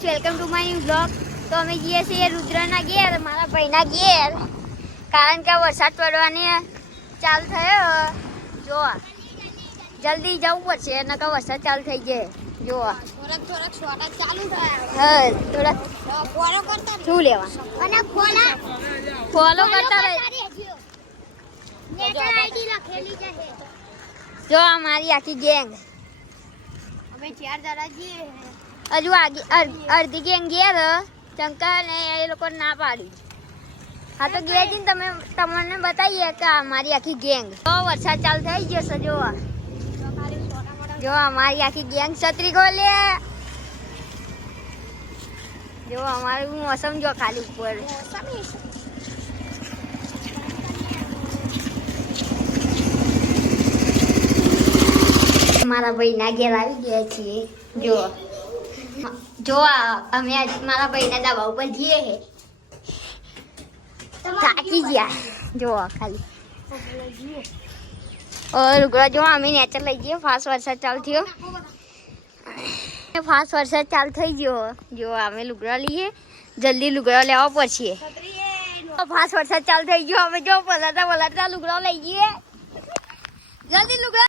Welcome to my new blog. તો અમે જઈએ છીએ રુદ્રના ઘેર, મારા ભાઈના ઘેર, કારણ કે વરસાદ પડવાની ચાલુ થયો. જો જલ્દી જવું પડશે, નકર વરસાદ ચાલુ થઈ જાય. જો થોડાક ચાલુ થયા. શું લેવા ફોલો કરતા રહે. જો અમારી આખી ગેંગ, અમે 4 જણા છીએ. હજુ અડધી ગેંગ ઘેર ચંકા ને એ લોકો ના પાડી. હા તો ઘેર જઈને તમને બતાવીએ કે અમારી આખી ગેંગ. તો વરસાદ ચાલુ થઈ ગયો છે. જો અમારી આખી ગેંગ છત્રી ખોલે. જો અમારું મોસમ જો ખાલી ઉપર મારા ભાઈના ઘેર આવી ગયા છીએ. જો અમે મારા ભાઈના ધાબા ઉપર જઈએ છે. થાકી ગયા. જો ખાલી લુગડા જો અમે નેચર લઈ જઈએ. ફાસ્ટ વરસાદ ચાલુ થયો. ફાસ્ટ વરસાદ ચાલુ થઈ ગયો. જો અમે લુગડા લઈએ, જલ્દી લુગડા લેવા પડશે. ફાસ્ટ વરસાદ ચાલુ થઈ ગયો. અમે જો પલાટા લુગડા લઈ જઈએ. જલ્દી લુગડા